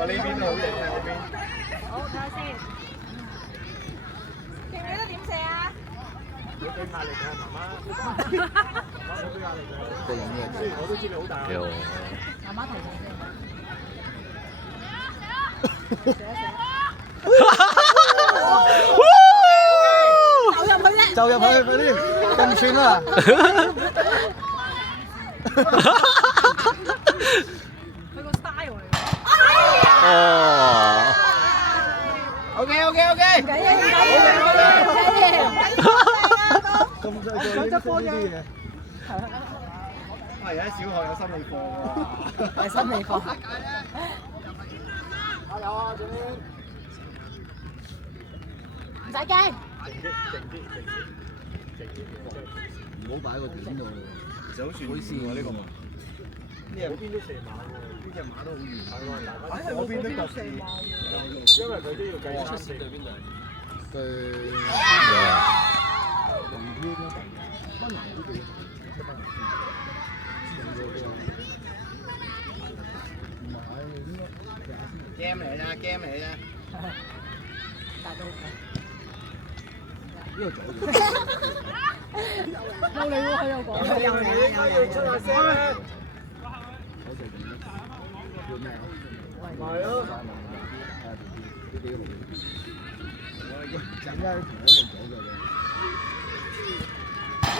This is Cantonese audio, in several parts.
我呢邊好型啊！呢邊。好，睇下先。記唔記得點射啊？你俾壓力啊，媽媽。媽媽俾壓力啊。雖然我都知你好大。幾好。媽媽提醒先。就入去快啲，咁串啦！佢個 style 嚟㗎。哦。OK。唔緊要。咁細個已經識呢啲嘢。而家小學有心理課喎。係心理課。加油啊，仲要！唔使驚。靜啲。唔好擺個短度，其實好算遠喎呢個馬。呢人嗰邊都射馬喎，呢隻馬都好遠。係喎，大家嗰邊都特射馬，因為佢都要計出線對邊度。對。龍標咯，北南嗰邊，北南邊。唔係，應該game 嚟啫。大到呢個左邊。有你喎，佢又講。有你應該要出下聲咧。嗰隻叫咩啊？係咯。呢幾個龍標。我已經陣間同一路走嘅啫。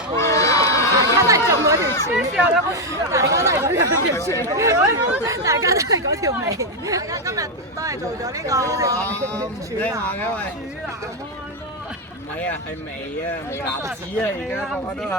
大家都係中嗰條柱，有兩個柱，大家都係嗰兩條柱，大家都係嗰條尾。大家今日都係做咗呢個唔聽話嘅喂。唔係啊，係眉啊，眉男子啊，而家個個都係。